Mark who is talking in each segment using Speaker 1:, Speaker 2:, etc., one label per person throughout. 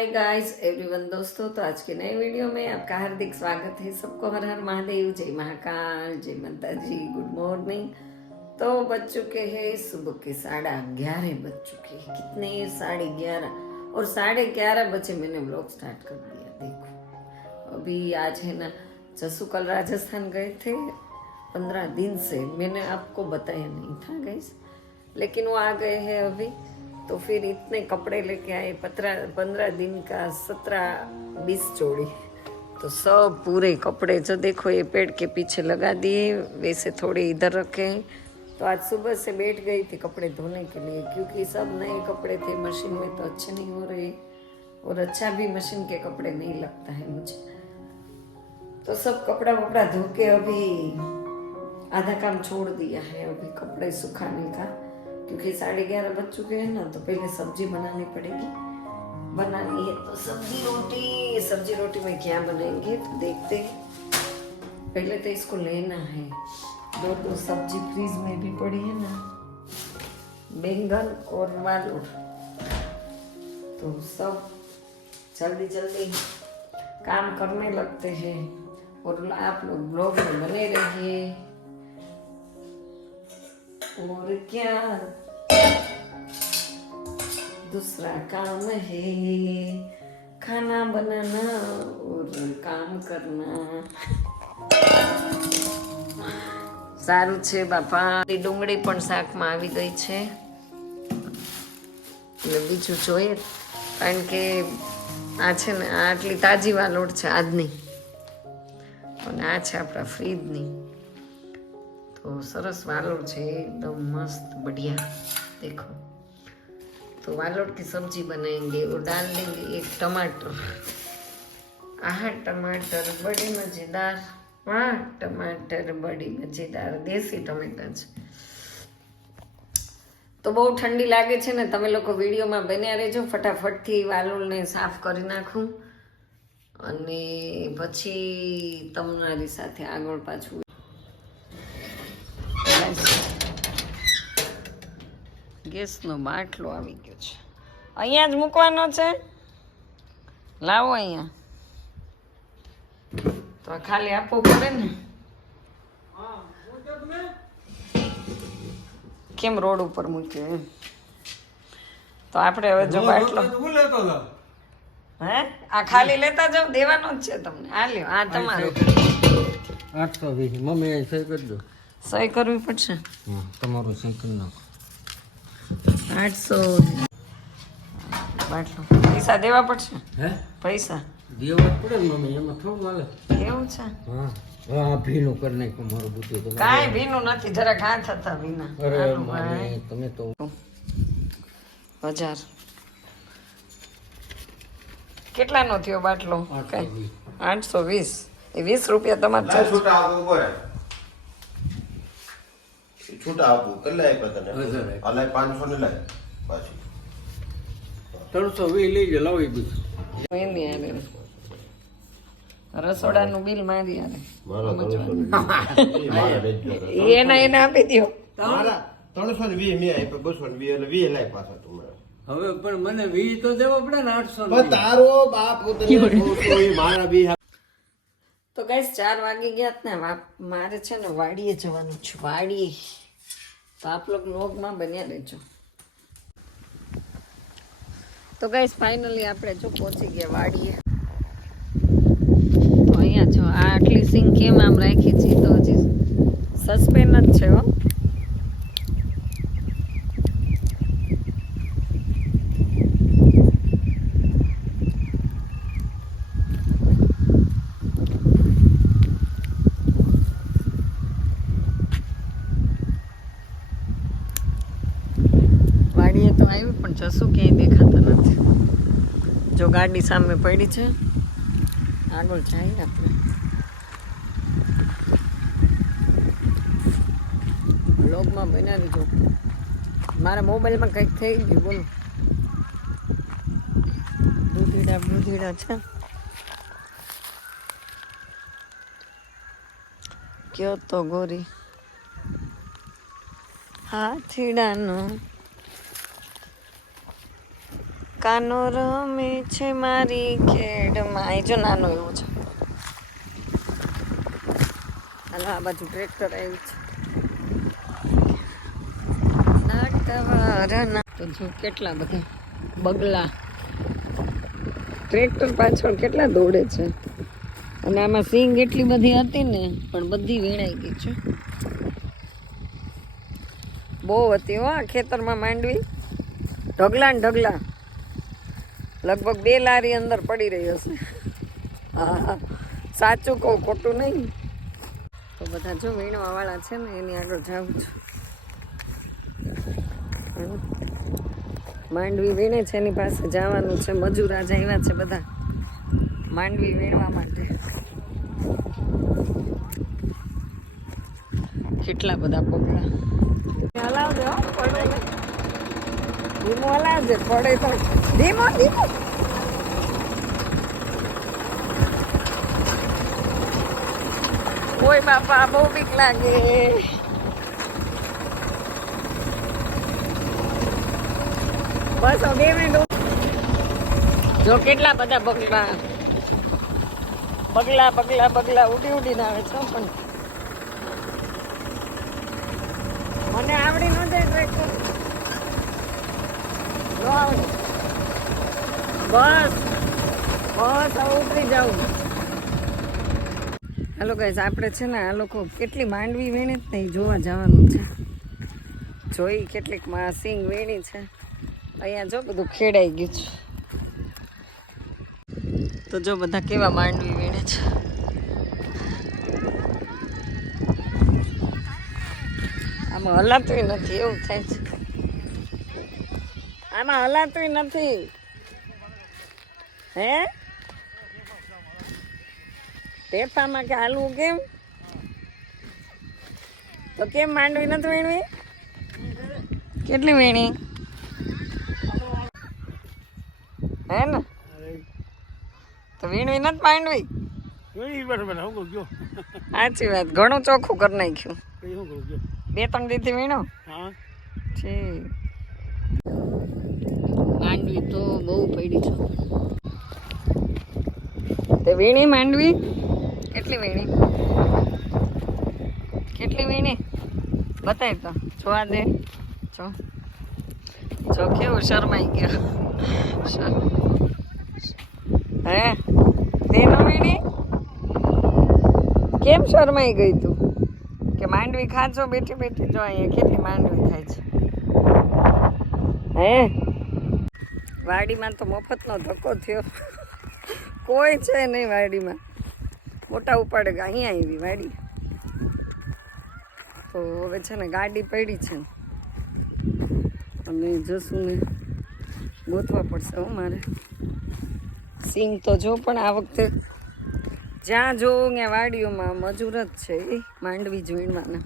Speaker 1: Hi guys everyone दोस्तों तो आज के नए वीडियो में आपका हार्दिक स्वागत है। सबको हर हर महादेव, जय महाकाल, जय माता जी गुड मॉर्निंग तो बज चुके हैं सुबह के साढ़े ग्यारह, बज चुके हैं। कितने साढ़े ग्यारह। और साढ़े ग्यारह बजे मैंने व्लॉग स्टार्ट कर दिया, देखो। अभी आज है ना, जसू कल राजस्थान गए थे, पंद्रह दिन से। मैंने आपको बताया नहीं था गैस लेकिन वो आ गए हैं अभी। तो फिर इतने कपड़े लेके आए, पंद्रह पंद्रह दिन का सत्रह बीस जोड़ी। तो सब पूरे कपड़े जो देखो ये पेड़ के पीछे लगा दिए, वैसे थोड़े इधर रखे। तो आज सुबह से बैठ गई थी कपड़े धोने के लिए, क्योंकि सब नए कपड़े थे, मशीन में तो अच्छे नहीं हो रहे। और अच्छा भी मशीन के कपड़े नहीं लगता है मुझे। तो सब कपड़ा वपड़ा धो के अभी आधा काम छोड़ दिया है, अभी कपड़े सुखाने का। क्योंकि साढ़े ग्यारह बज चुके हैं ना तो पहले सब्ज़ी बनानी पड़ेगी। बनानी है तो सब्ज़ी रोटी सब्ज़ी रोटी में क्या बनाएँगे तो देखते हैं। पहले तो इसको लेना है। दो दो सब्ज़ी फ्रीज में भी पड़ी है ना, बैंगन और वालूर तो सब जल्दी जल्दी काम करने लगते हैं और आप लोग ब्लॉग में बने रहिए। और क्या? दूसरा काम है खाना बनाना और કામ કરના સારું છે બાપા એ ડુંગળી પણ શાકમાં આવી ગઈ છે એટલે બીજું જોઈએ કારણ કે આ છે ને આ આટલી તાજી વાલોડ છે આજની અને આ છે આપણા ફ્રીજની तो सरस वालोड़ છે एकदम मस्त बढ़िया देखो तो वालोड़ की सब्जी बनाएंगे और डाल देंगे एक टमाटर आह टमाटर बड़े मजेदार वाह टमाटर बड़ी मजेदार દેશી ટમેટા છે તો બહુ ઠંડી લાગે છે ને તમે લોકો વિડીયોમાં બન્યા રહેજો ફટાફટથી વાલોળને સાફ કરી નાખું અને પછી તમારી સાથે આગળ પાછું ગેસનો બાટલો આવી ગયો છે. અહીંયા જ મૂકવાનો છે. લાવો અહીંયા. તો ખાલી આપવું પડે ને. કેમ રોડ ઉપર મૂક્યો એમ? તો આપણે હવે જો બાટલો
Speaker 2: હું
Speaker 1: આ ખાલી લેતા જાવ દેવાનો જ છે તમને. આ લ્યો આ તમારો.
Speaker 2: આઠસો વીસ. મમ્મી સહી કરી દો.
Speaker 1: સહી કરવી પડશે.
Speaker 2: તમારું સહી કરી નાખો.
Speaker 1: આઠસો. બાટલો. પૈસા દેવા પડશે?
Speaker 2: હે?
Speaker 1: પૈસા?
Speaker 2: દેવા પડે ને મમ્મી એમાં થોડું હાલે.
Speaker 1: એવું છે?
Speaker 2: હા. હા ભીનું કરી નાખ્યું મારું બુદ્ધિ તો
Speaker 1: કાંઈ ભીનું નથી જરાક હાથ હતા ભીના.
Speaker 2: અરે મમ્મી તમે તો
Speaker 1: હજાર. કેટલાનો થયો બાટલો?
Speaker 2: આઠસો વીસ.
Speaker 1: આઠસો વીસ. એ વીસ રૂપિયા તમારે
Speaker 3: છૂટા આપવું કેટલા આપ્યા તને.
Speaker 2: હજાર આપ્યા.
Speaker 3: આ લાય પાંચસો ને લાય પાછી.
Speaker 2: ત્રણસો વી લઈ જાઓ લાવી બીજું
Speaker 1: રસોડાનું બિલ મારી હારે
Speaker 3: મારા ત્રણસો ને વીસ. એ મારા લઈ જ ગયો.
Speaker 1: એ એના એને આપી દો
Speaker 3: ત્રણસો ને વીસ મેં આપ્યા બસો ને વીસ એટલે વીસ લાય પાછા તું
Speaker 2: હવે પણ મને વી તો દેવો પડે ને આઠસો
Speaker 3: તારો બાપ મારા બી
Speaker 1: તો ગાઈસ ચાર વાગી ગયા ને મારે છે ને વાડીએ જવાનું છે વાડીએ. તો આપ લોગ વ્લોગમાં બન્યા રહેજો. તો ગાઈસ ફાઇનલી આપણે જો પહોંચી ગયા વાડીએ. તો અહીંયા જો આ આટલી સિંગ કેમ આમ રાખી છે તો હજી સસ્પેન્ડ જ છે હો વાડીએ તો આવી પણ જશું ક્યાંય દેખાતા નથી જો ગાડી સામે પડી છે. આગળ જાય આપણે. બ્લોગમાં બનાવી જો મારા મોબાઈલમાં કંઈક થઈ ગયું, બોલો. દૂધીડા દૂધીડા છે. કયો તો ગોરી? હાથીડાનો કાનો રમે છે મારી ખેડમાં. એ જો નાનો એવું છે. હાલો, આ બાજુ ટ્રેક્ટર આવ્યું છે. તો જો કેટલા બધા બગલા. ટ્રેક્ટર પાછળ કેટલા દોડે છે. અને આમાં સિંગ એટલી બધી હતી ને, પણ બધી વીણાઈ ગઈ છે. બહુ હતી હો ખેતરમાં માંડવી. ઢગલા ને ઢગલા. લગભગ બે લારી અંદર પડી રહી હશે. હા. સાચું કહું, ખોટું નહીં. તો બધા જો વીણવા વાળા છે ને, એની આગળ જાઉં છું. માંડવી વીણે છે, એની પાસે જવાનું છે. મજૂર આવ્યા છે બધા. માંડવી વીણવા માટે. કેટલા બધા પગલા? હલાવજો. ધીમો હલાવજે પડે તો ઓય બાપા, બહુ બીક લાગે. બસ બે મિનિટ જો કેટલા બધા બગલા બગલા બગલા બગલા ઉડી ઉડીને આવે છે પણ. મને આવડી ન જાય ટ્રેક્ટર. આવડે બસ. બસ, હવે ઉતરી જાઉં. હાલો ગાઈસ આપણે છે ને, આ લોકો કેટલી માંડવી વીણી જ ને એ જોવા જવાનું છે. જોઈ કેટલીકમાં સિંગ વીણી છે. અહીંયા જો બધું ખેડાઈ ગયું છે. તો જો બધા કેવા માંડવી વીણે છે. આમાં હલાતું નથી, એવું થાય છે. આમાં હલાતુંય નથી. હે? ટેફામાં કે હાલવું કેમ? તો કેમ માંડવી નથી વીણવી? કેટલી વીણી? હે ને? તો વીણવી નથી માંડવી? સાચી વાત ઘણું ચોખ્ખું કરી નાખ્યું. બે ત્રણ દીધી વીણો?
Speaker 2: હા.
Speaker 1: છે માંડવી તો બહુ પડી છે. તે વીણી માંડવી? કેટલી વીણી? કેટલી વીણી? બતાવી તો, જોવા દે. જો. જો, કેવું શરમાઈ ગયો. હે? તેનો વીણી? કેમ શરમાઈ ગઈ તું? કે માંડવી ખાજો, બેઠી બેઠી જો અહીંયા કેટલી માંડવી થાય છે. હે? વાડીમાં તો મફતનો ધક્કો થયો. કોઈ છે નહીં વાડીમાં. મોટા ઉપાડે અહીંયા આવી વાડી. તો હવે છે ને ગાડી પડી છે ને. અને જશું ને ગોતવા પડશે હો મારે. સિંગ તો જો પણ આ વખતે જ્યાં જોઉં ત્યાં વાડીઓમાં મજૂર જ છે એ માંડવી જોઈણવાના.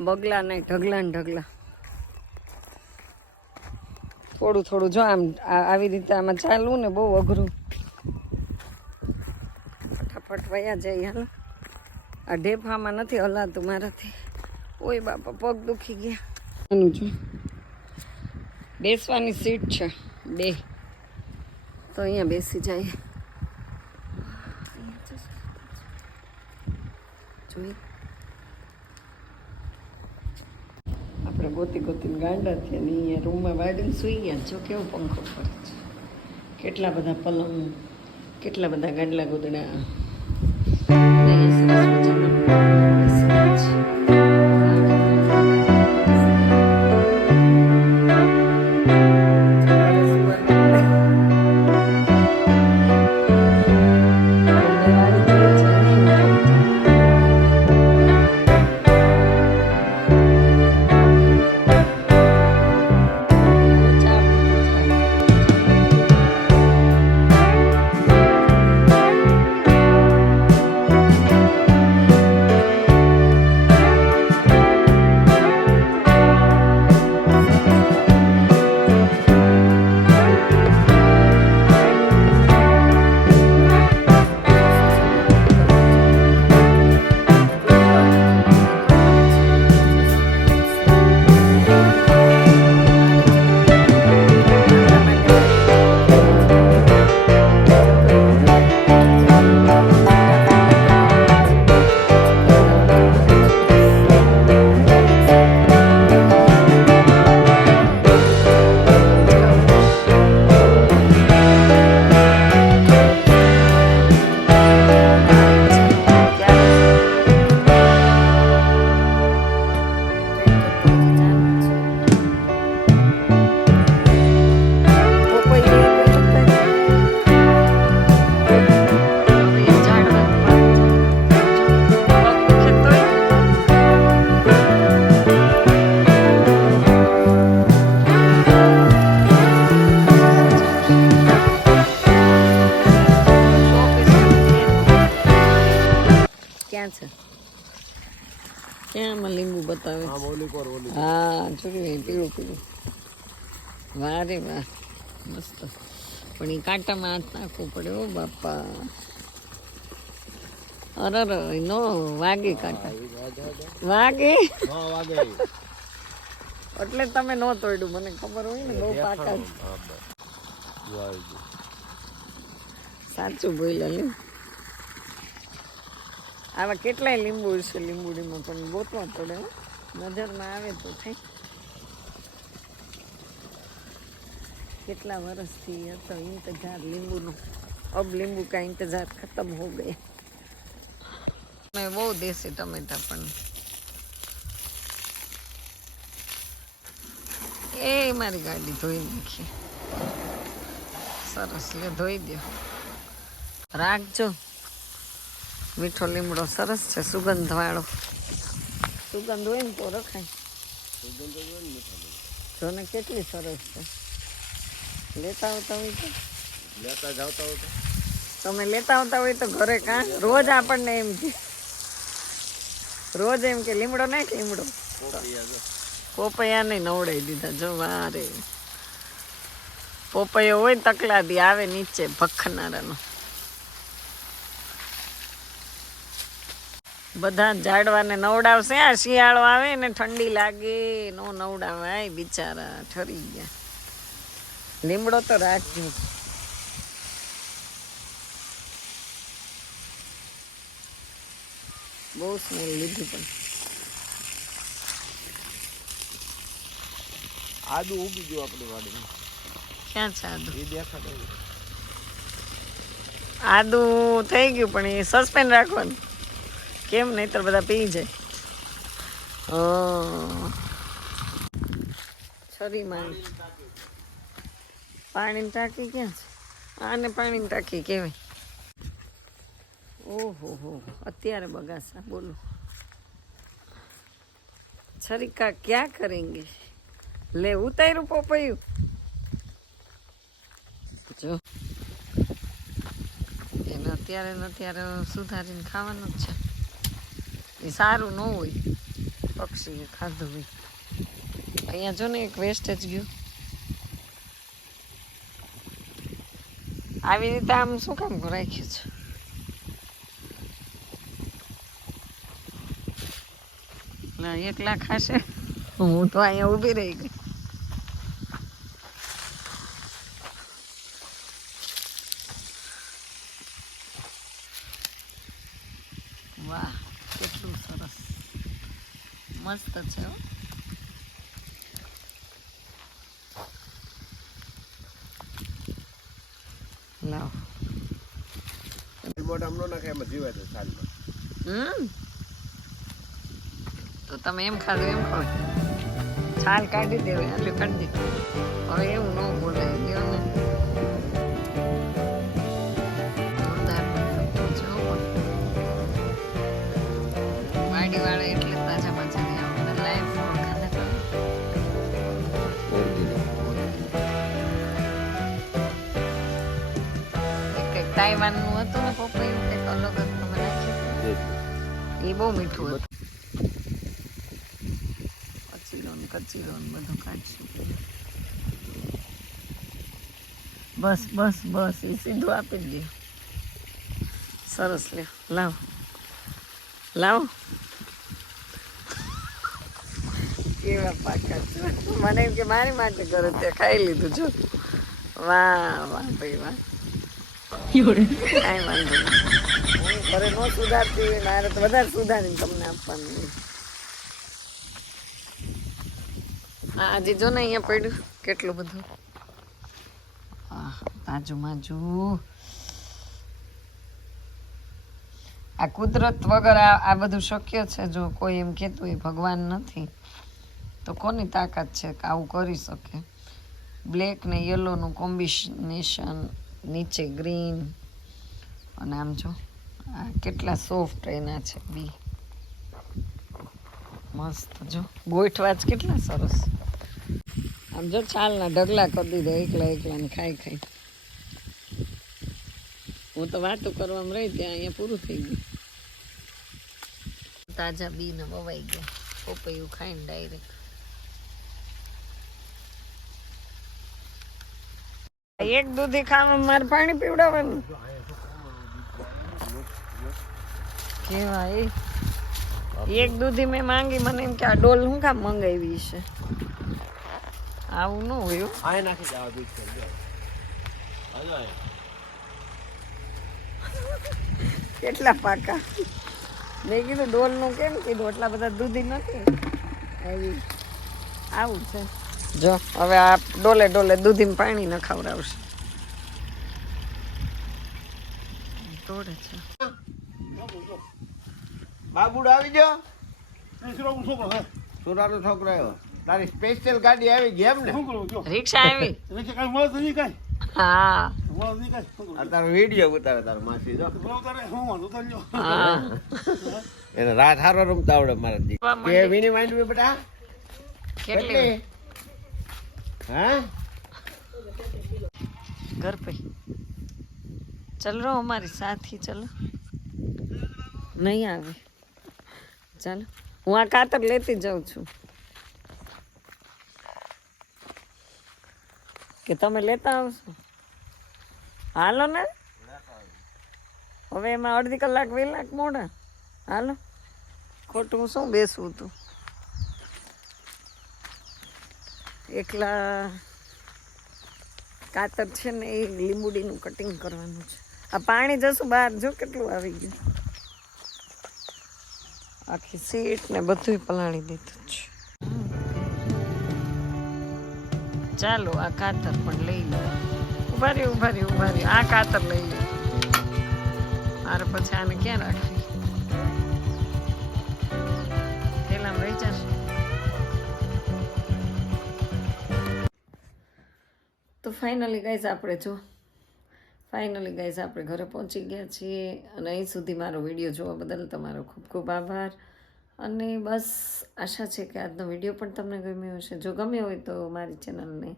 Speaker 1: બગલા ને ઢગલા ને ઢગલા. થોડું થોડું જો આમ આવી રીતે આમાં ચાલવું ને બહુ અઘરું. ફટાફટ વયા જાય હાલ. આ ઢેફામાં નથી હલાતું મારાથી. ઓય બાપા, પગ દુખી ગયા. આનું જો. બેસવાની સીટ છે. બે. તો અહીંયા બેસી જાય જોઈ આપણે ગોતી ગાંડા થયા ને રૂમમાં વાડીને સૂઈ ગયા છો કેવો પંખો ફરે છે. કેટલા બધા પલંગ, કેટલા બધા ગાંડલા ગોદડા. સરસ મજાનો હા જોયું પીળું પીળું. વાહ રે વાહ મસ્ત. પણ એ કાંટામાં હાથ નાખવું પડે ઓ બાપા. અરર નો વાગે કાંટા. વાગે એટલે તમે નો તોડ્યું મને ખબર હોય ને બહુ પાકા સાચું બોલ્યા લે. આવા કેટલાય લીંબુ છે લીંબુડીમાં પણ ગોતવા પડે. નજરમાં આવે તો થઈ કેટલા વર્ષથી હતો ઇંતજાર લીંબુનો, અબ લીંબુ કા ઇંતજાર ખતમ હો ગયા. મેં બહુ દેશી ટમેટા પણ. એ મારી ગાડી ધોઈ નાખી. સરસ, લે ધોઈ દો. રાખજો. મીઠો લીમડો સરસ છે સુગંધ વાળો સુગંધ હોય ને તો રખાય જો ને કેટલી સરસ છે. લેતા આવતા હોય તો?
Speaker 3: લેતા જાવતા હોય તો.
Speaker 1: તમે લેતા આવતા હોય તો ઘરે કાં? રોજ આપણને એમ કે રોજ એમ કે લીમડો નહીં લીમડો.
Speaker 3: પોપૈયા
Speaker 1: નહીં નવડાવી દીધા જો વારે. પોપૈયો હોય તકલાદી આવે નીચે ભખનારાનો. બધા ઝાડવાને નવડાવશે. આ શિયાળો આવે ને ઠંડી લાગે. નો નવડાવે આય બિચારા ઠરી ગયા. લીમડો તો રાખજો બહુ સ્મેલ લીધું પણ.
Speaker 3: આદુ ઉગી ગયું આપણી વાડીમાં.
Speaker 1: ક્યાં છે આદુ?
Speaker 3: એ દેખાતો
Speaker 1: આદુ થઈ ગયું પણ એ સસ્પેન્ડ રાખવાનું. કેમ? નહીં તો બધા પી જાય. છરી છરીમાં પાણીની ટાંકી ક્યાં છે? આને પાણીની ટાંકી કહેવાય. ઓહો હો. અત્યારે બગાસા બોલો. છરીકા ક્યાં કરેંગે? લે ઉતાર્યું પોપયું. જો. એને અત્યારે ને અત્યારે સુધારીને ખાવાનું જ છે. એ સારું ન હોય. પક્ષીએ ખાધું હોય. અહીંયા જો ને એક વેસ્ટેજ ગયું. આવી રીતે આમ શું કામ રાખ્યું છે? એકલા ખાશે. હું તો અહીંયા ઊભી રહી ગઈ. વાહ. કેટલું સરસ. મસ્ત છે લાવ.
Speaker 3: રિમોટ આમ નાખે એમાં જીવાય તો સાલમાં
Speaker 1: હમ. તો તમે એમ ખાધું એમ ખાવ. છાલ કાઢી દેવાય એટલે કાઢી દીધું. હવે એવું ન બોલે દેવ એક હતું ને પપૈયું કંઈક અલગ જ તમે એ બહુ મીઠું હતું. કચીલો ને કચીલો ને બધું કાઢશું. બસ બસ બસ એ સીધું આપી દે. સરસ લે લાવ. લાવ. કેવા પાકા મને એમ કે મારી માટે કરે તે ખાઈ લીધું જો. વાહ વાહ ભાઈ વાહ. કાંઈ વાંધો નહીં. ઘરે ન સુધારતી મારે તો વધારે સુધારીને તમને આપવાનું. હા આજે જો ને અહીંયા પડ્યું કેટલું બધું? આ કુદરત વગર આ બધું શક્ય છે જો કોઈ એમ કહેતું હોય ભગવાન નથી. તો કોની તાકાત છે કે આવું કરી શકે? બ્લેક ને યલોનું કોમ્બિનેશન નીચે ગ્રીન અને આમ જો, આ કેટલા સોફ્ટ એના છે, બી. મસ્ત, જો. ગોઠવા જ કેટલા સરસ. આમ જો છાલના ઢગલા કરી દીધા, એકલા એકલા ને ખાઈ ખાઈ. હું તો વાતો કરવામાં રહી ત્યાં અહીંયા પૂરું થઈ ગયું. તાજા બી ને વવાઈ ગયા. પોપૈયું ખાઈને ડાયરેક્ટ એક દૂધી ખાવા મારે પાણી પીવડાવવાનું. કેવાય એક દૂધી મેં માંગી મને એમ કે આ ડોલ હું કામ મંગાવી છે? આવું ન હોય
Speaker 3: આ નાખી જાવ દૂધ આ.
Speaker 1: કેટલા પાકા? મેં કીધું ડોલનું કેમ કીધું? એટલા બધા દૂધી નથી. આવી. આવું છે. જો હવે આ ડોલે ડોલે દૂધીમાં પાણી ન ખવડાવશે. તોડે છે.
Speaker 3: બાબુડો આવી ગયો? સુરાનો છોકરો આવ્યો તારી સ્પેશિયલ ગાડી આવી ગઈ એમ ને?
Speaker 1: રિક્ષા આવી? હા.
Speaker 3: આ તારો વીડિયો ઉતારે તારો માસી જો. એને રાત હારો રમતા આવડે મારા કે વિની માંડવી બેટા?
Speaker 1: કેટલી?
Speaker 3: હા?
Speaker 1: ઘર પે. ચલ રહો અમારી સાથી, ચલો. નહીં આવે. ચાલો. હું આ કાતર લેતી જાઉં છું. કે તમે લેતા આવશો? હાલો ને. હવે એમાં અડધી કલાક વેલાક મોડા. હાલો. ખોટું શું બેસવું તું? એકલા કાતર છે ને એ લીંબુડીનું કટિંગ કરવાનું છે. આ પાણી જશું બહાર, જો કેટલું આવી ગયું. આખી સીટ ને બધું પલાળી દીધું છે. ચાલો, આ કાતર પણ લઈ લો. ઊભા રહ્યો, ઊભા રહ્યું, ઊભા આ કાતર લઈ લો. મારે પછી આને ક્યાં રાખવી? ફાઇનલી ગાઈઝ આપણે જો ફાઇનલી ગાઈઝ આપણે ઘરે પહોંચી ગયા છીએ અને અહીં સુધી મારો વીડિયો જોવા બદલ તમારો ખૂબ ખૂબ આભાર. અને બસ આશા છે કે આજનો વીડિયો પણ તમને ગમ્યો હશે. જો ગમ્યો હોય તો મારી ચેનલને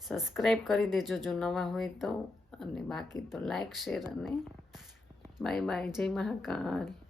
Speaker 1: સબસ્ક્રાઈબ કરી દેજો જો નવા હોય તો. અને બાકી તો લાઈક શેર અને બાય બાય જય મહાકાલ.